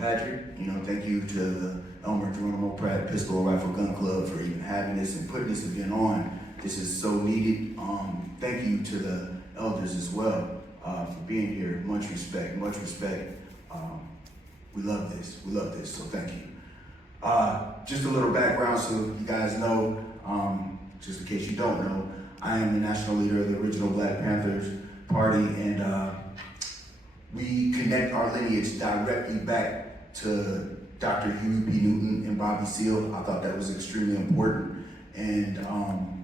Patrick. Thank you to the Elmer Geronimo Pratt Pistol Rifle Gun Club for even having this and putting this event on. This is so needed. Thank you to the elders as well for being here. Much respect, much respect. We love this, so thank you. Just a little background so you guys know, just in case you don't know, I am the national leader of the original Black Panthers Party, and we connect our lineage directly back to Dr. Huey P. Newton and Bobby Seale. I thought that was extremely important, and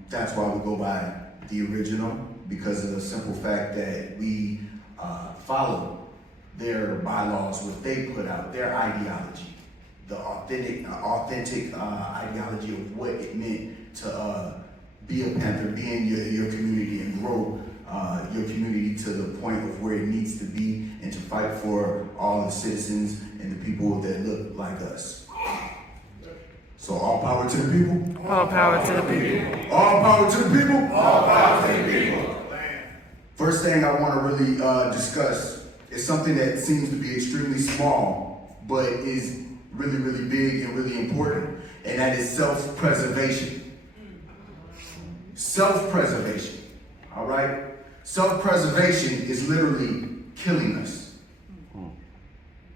that's why we go by the original, because of the simple fact that we follow their bylaws, what they put out, their ideology, the authentic ideology of what it meant to be a Panther, be in your community and grow your community to the point of where it needs to be, and to fight for all the citizens and the people that look like us. So all power to the people. All power to the people. All power to the people. All power to the people. First thing I want to really discuss is something that seems to be extremely small, but is really, really big and really important, and that is self-preservation. Self-preservation, all right? Self-preservation is literally killing us.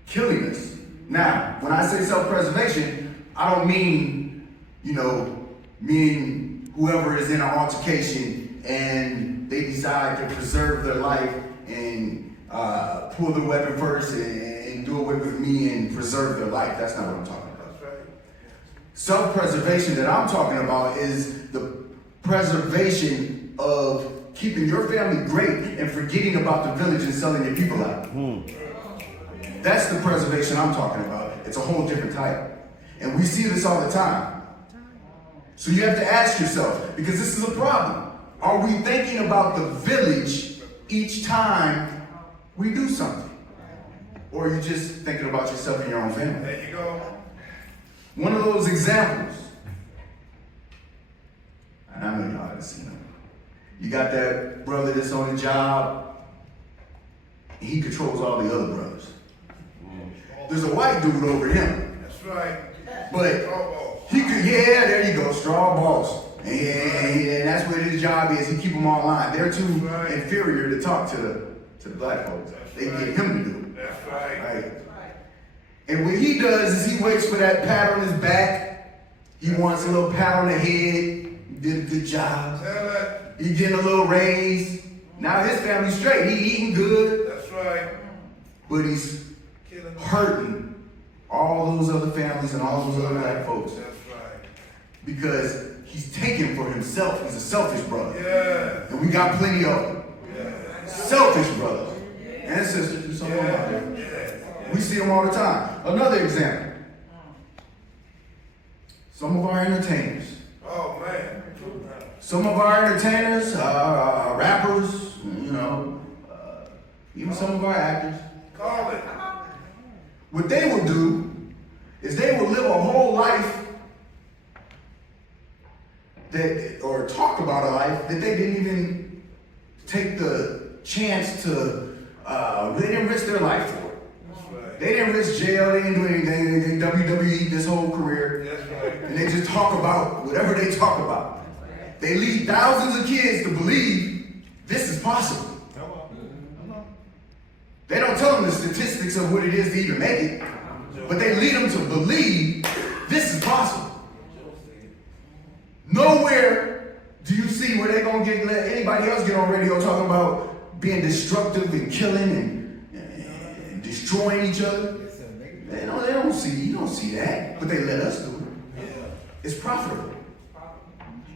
Killing us. Now, when I say self-preservation, I don't mean, me and whoever is in an altercation and they decide to preserve their life and pull the weapon first and do away with me and preserve their life. That's not what I'm talking about. That's right. Self-preservation that I'm talking about is the preservation of keeping your family great and forgetting about the village and selling your people out. That's the preservation I'm talking about. It's a whole different type. And we see this all the time. So you have to ask yourself, because this is a problem. Are we thinking about the village each time we do something? Or are you just thinking about yourself and your own family? There you go. One of those examples, and I know y'all haven't seen them. You got that brother that's on the job, and he controls all the other brothers. There's a white dude over him. That's right. But he could, there you go, strong boss. And that's what his job is. He keep them all line. They're too inferior to talk to the black folks. They get him to do it. That's right. And what he does is he waits for that pat on his back. He wants a little pat on the head. You did a good job. He getting a little raise. Now his family's straight. He eating good. That's right. But he's hurting all those other families and all those other black folks. That's right. Because he's taking for himself. He's a selfish brother. Yeah. And we got plenty of them. Yeah. Selfish brothers and sisters. There's some of them out there. We see them all the time. Another example. Some of our entertainers. Oh, man. Some of our entertainers, rappers, even some of our actors. Call it. What they will do is they will live a whole life or talk about a life that they didn't even take the chance to, they didn't risk their life for it. That's right. They didn't risk jail, they didn't do anything, they WWE this whole career. That's right. And they just talk about whatever they talk about. They lead thousands of kids to believe this is possible. Come on. They don't tell them the statistics of what it is to even make it, but they lead them to believe this is possible. Nowhere do you see where they're gonna let anybody else get on radio talking about being destructive and killing and destroying each other. They don't see, you don't see that, but they let us do it. It's profitable.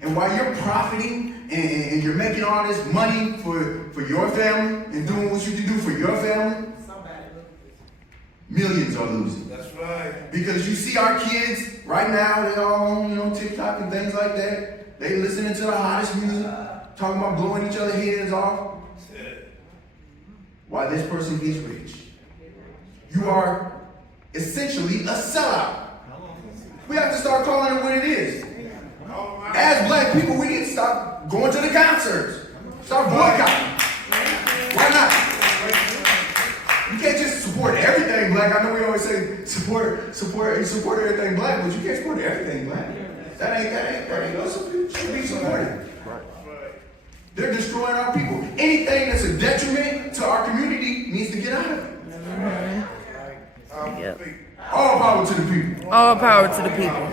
And while you're profiting and you're making all this money for your family and doing what you can do for your family, millions are losing. That's right. Because you see our kids right now, they all on TikTok and things like that. They listening to the hottest music, talking about blowing each other's heads off. While this person gets rich. You are essentially a sellout. We have to start calling it what it is. As black people, we need to stop going to the concerts. Start boycotting. Why not? You can't just support support everything black. I know we always say support everything black, but you can't support everything black. That ain't no should be supported. They're destroying our people. Anything that's a detriment to our community needs to get out of it. Yep. All power to the people. All power to the people.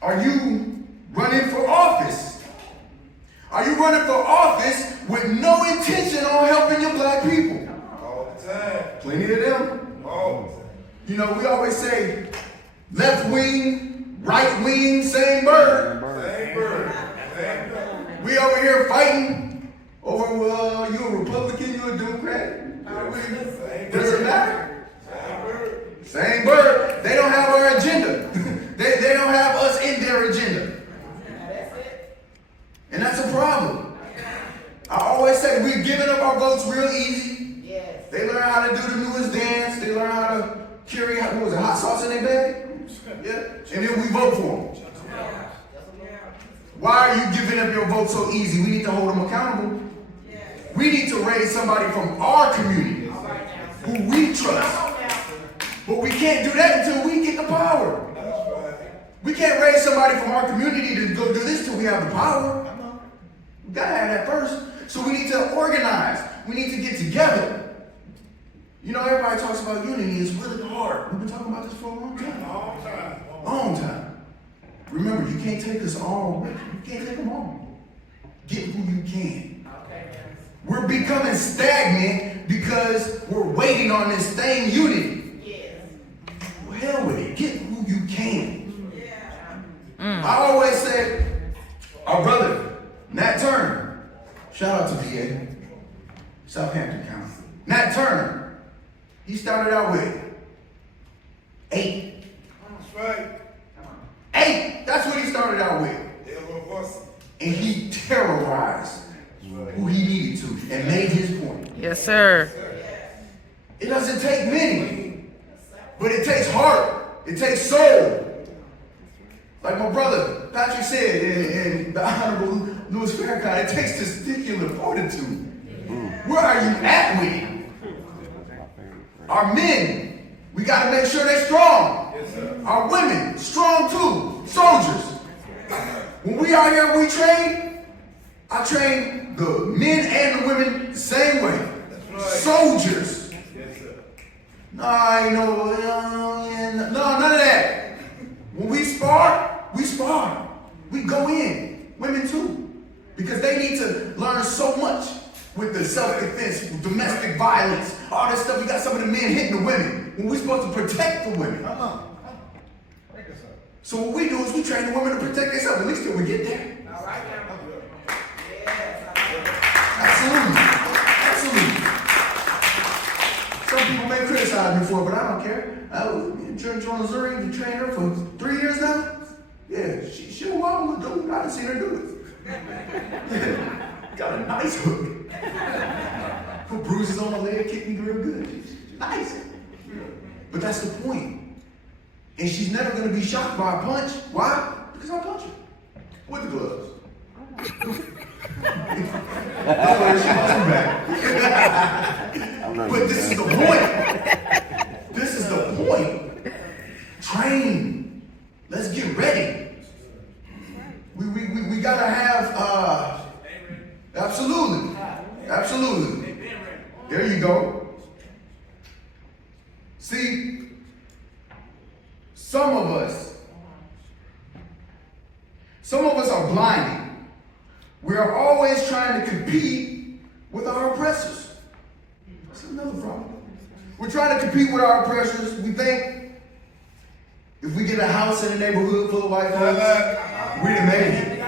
Are you running for office? Are you running for office with no intention on helping your black people? All the time. Plenty of them. All the time. You know, we always say left wing, right wing, same bird. Same bird. Same bird. We over here fighting over, you a Republican, you a Democrat. Doesn't matter. Same bird. Same bird. They don't have our agenda. they don't have us in their agenda. And that's a problem. I always say we're giving up our votes real easy. Yes. They learn how to do the newest dance. They learn how to carry, what was it, hot sauce in their bag? Yeah. And then we vote for them. Why are you giving up your vote so easy? We need to hold them accountable. We need to raise somebody from our community who we trust. But we can't do that until we get the power. We can't raise somebody from our community to go do this till we have the power. We gotta have that first. So we need to organize. We need to get together. You know, everybody talks about unity. It's really hard. We've been talking about this for a long time. Long time. Remember, you can't take us all with you. You can't take them all. Get who you can. We're becoming stagnant because we're waiting on this thing, unity. Well, hell with it. Get who you can. I always say, our brother, Nat Turner, shout out to VA, Southampton County. Nat Turner, he started out with 8. That's right. 8, that's what he started out with. And he terrorized who he needed to and made his point. Yes, sir. It doesn't take many, but it takes heart. It takes soul. Like my brother Patrick said in the Honorable Louis Farrakhan, it takes testicular fortitude. Where are you at with it? Our men, we got to make sure they're strong. Our women, strong too. Soldiers. When we out here, we train. I train the men and the women the same way. Soldiers. No, none of that. When we spar, we spar. We go in. Women too. Because they need to learn so much with the self-defense, with domestic violence, all this stuff. You got some of the men hitting the women when we're supposed to protect the women. So what we do is we train the women to protect themselves, at least till we get there. Absolutely. Absolutely. Some people may criticize me for it, but I don't care. I joined Missouri to train her for 3 years now. Yeah, she's a wild little dude. I haven't seen her do it. Got a nice hook. Put bruises on my leg, kicked me real good. Nice. But that's the point. And she's never going to be shocked by a punch. Why? Because I punch her. With the gloves. But this is the point. This is the point. Train. Let's get ready. We gotta have absolutely. Absolutely. There you go. See, some of us are blinded. We are always trying to compete with our oppressors. That's another problem. We're trying to compete with our oppressors. We think if we get a house in a neighborhood full of white folks, we done made it.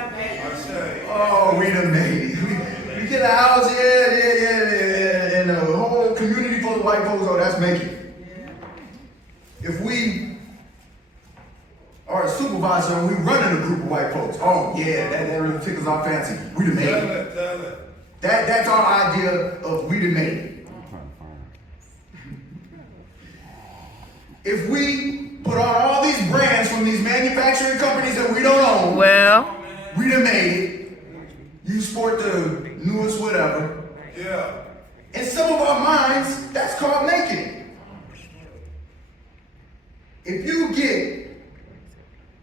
Oh, we done made it. We get a house, and a whole community full of white folks, oh, that's making it. If we are a supervisor and we running a group of white folks, oh yeah, that really tickles our fancy. We done made it. That's our idea of we done made it. If we put on all these brands from these manufacturing companies that we don't own, Well, we done made it. You sport the newest whatever. Yeah. In some of our minds, that's called making it. If you get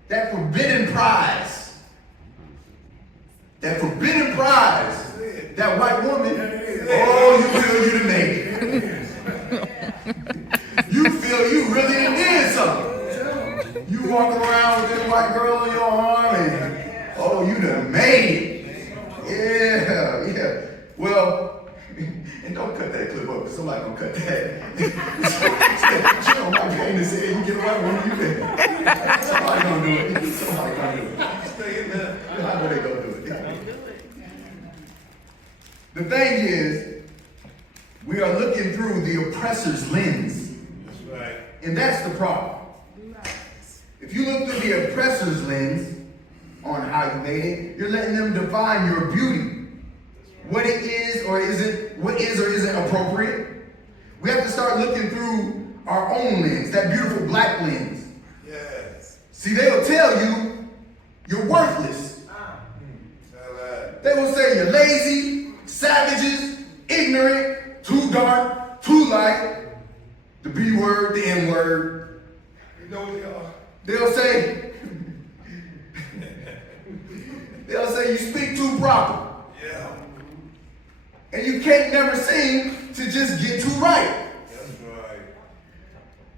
that forbidden prize, that white woman, oh, you feel you done made it. You feel you really done did something. You walk around with this white girl on your arm and, oh, you done made it. Yeah. Well, and don't cut that clip up, because somebody gonna cut that. You know, my goodness, you get a white woman, you can. Somebody gonna do it. Somebody gonna do it. I know they gonna do it. The thing is, we are looking through the oppressor's lens. That's right. And that's the problem. If you look through the oppressor's lens on how you made it, you're letting them define your beauty. What it is or isn't, what is or isn't appropriate. We have to start looking through our own lens, that beautiful black lens. Yes. See, they'll tell you you're worthless. They will say you're lazy, savages, ignorant, too dark, too light, the B word, the N word. You know they are. They'll say you speak too proper. Yeah. And you can't never seem to just get too right. That's right.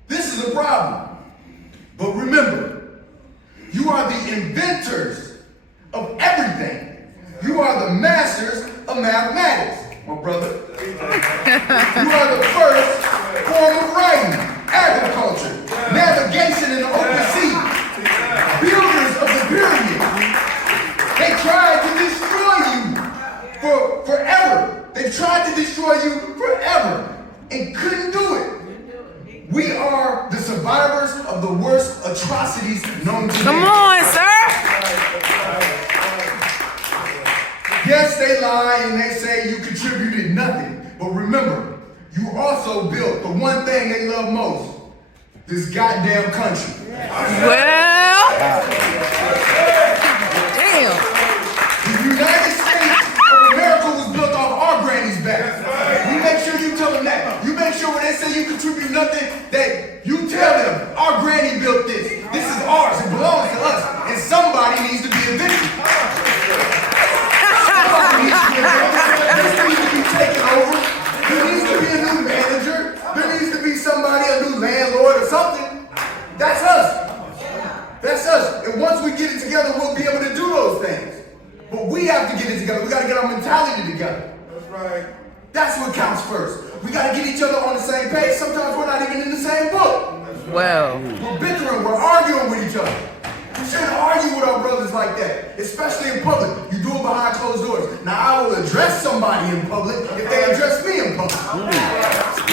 This is a problem. But remember, you are the inventors of everything. You are the masters of mathematics, my brother. You are the first form of writing, agriculture, navigation in the open sea, builders of the pyramid. They tried to destroy you forever. They tried to destroy you forever and couldn't do it. We are the survivors of the worst atrocities known to man. Come on, sir. Yes, they lie and they say you contributed nothing. But remember, you also built the one thing they love most, this goddamn country. Well, damn. The United States of America was built off our granny's back. You make sure you tell them that. You make sure when they say you contribute nothing, that you tell them, our granny built this. This is ours. It belongs to us. And somebody needs to be a victim. This needs to be taken over. There needs to be a new manager. There needs to be somebody, a new landlord or something. That's us. That's us. And once we get it together, we'll be able to do those things. But we have to get it together. We got to get our mentality together. That's right. That's what counts first. We got to get each other on the same page. Sometimes we're not even in the same book. Well, We're bickering. We're arguing with each other. We shouldn't argue with our brothers like that, especially in public. You do it behind closed doors. Now, I will address somebody in public if they address me in public.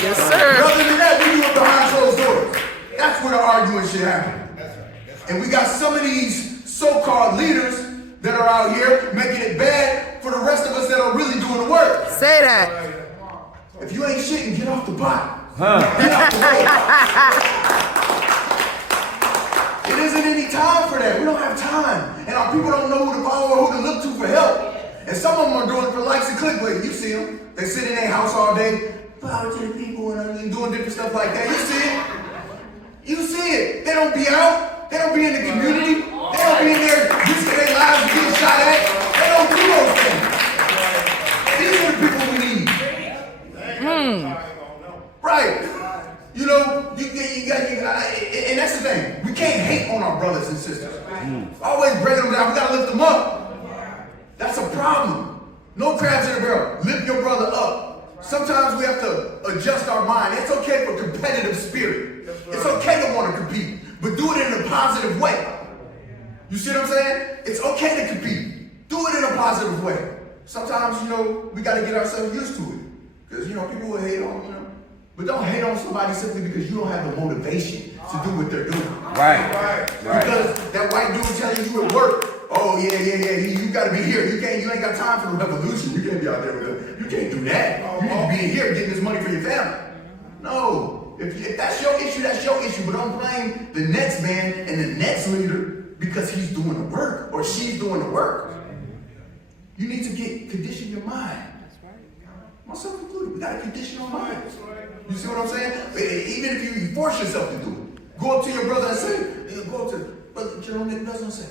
yes, sir. Other than that, we do it behind closed doors. That's where the arguing should happen. And we got some of these so-called leaders that are out here making it bad for the rest of us that are really doing the work. Say that. If you ain't shitting, get off the pot. Get out the way. It isn't any time for that. We don't have time. And our people don't know who to follow or who to look to for help. And some of them are doing it for likes and clickbait. You see them. They sit in their house all day, power to the people and doing different stuff like that. You see it. You see it. They don't be out. They don't be in the community. They don't be in there risking their lives and getting shot at. They don't do those things. These are the people we need. Right. You know, and that's the thing. We can't hate on our brothers and sisters. Always breaking them down. We gotta lift them up. That's a problem. No crabs in the barrel. Lift your brother up. Sometimes we have to adjust our mind. It's okay for competitive spirit. It's okay to want to compete, but do it in a positive way. You see what I'm saying? It's okay to compete. Do it in a positive way. Sometimes, you know, we gotta get ourselves used to it. Because, you know, people will hate on, you know. But don't hate on somebody simply because you don't have the motivation to do what they're doing. Right. Because that white dude telling you at work, oh yeah, you gotta be here. You ain't got time for the revolution. You can't be out there with it. You can't do that. You need to be in here getting this money for your family. No. If that's your issue, that's your issue. But don't blame the next man and the next leader because he's doing the work or she's doing the work. You need to condition your mind. Myself included. do it. We got to condition our minds. You see what I'm saying? Even if you force yourself to do it, go up to your brother and say, go up to brother General Nick Nelson and say,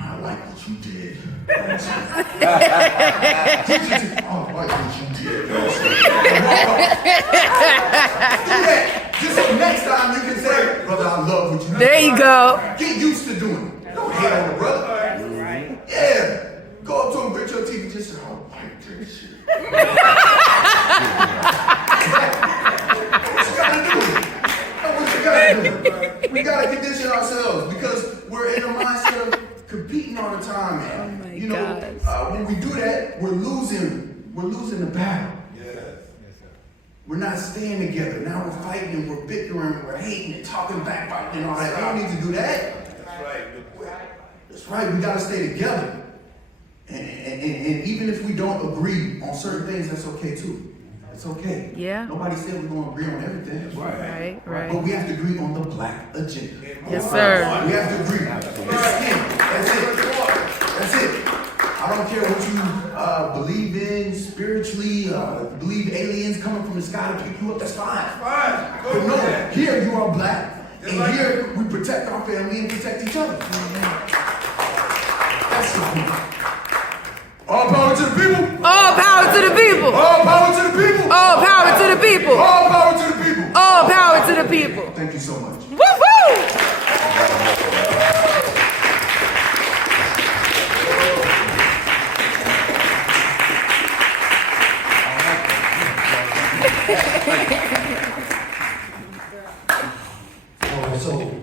I like what you did. I like what you did. Do that. Just so next time you can say, brother, I love what you did. There you go. Get used to doing it. Don't hate on the brother. Yeah. Go up to him, grit your teeth, and just say, I like this shit. What you gotta do? What you gotta do? We gotta condition ourselves because we're in a mindset of competing all the time, man. Oh my You know, when we do that, we're losing the battle. Yes. We're not staying together. Now we're fighting and we're bickering, we're hating and talking back and all that. We don't need to do that. That's right. That's right. We gotta stay together. And even if we don't agree on certain things, that's okay too. It's okay. Yeah. Nobody said we're gonna agree on everything. Right, But right. we have to agree on the black agenda. Yes, sir. We have to agree. That's it. That's it. I don't care what you believe in spiritually, believe aliens coming from the sky to pick you up, that's fine. Fine. Go But with no, that. here you are black, and here we protect our family and protect each other. That's the point. All power to the people. All power to the people. All power to the people. All power to the people. All power to the people. All power to the people. Thank you so much. Woo woo! So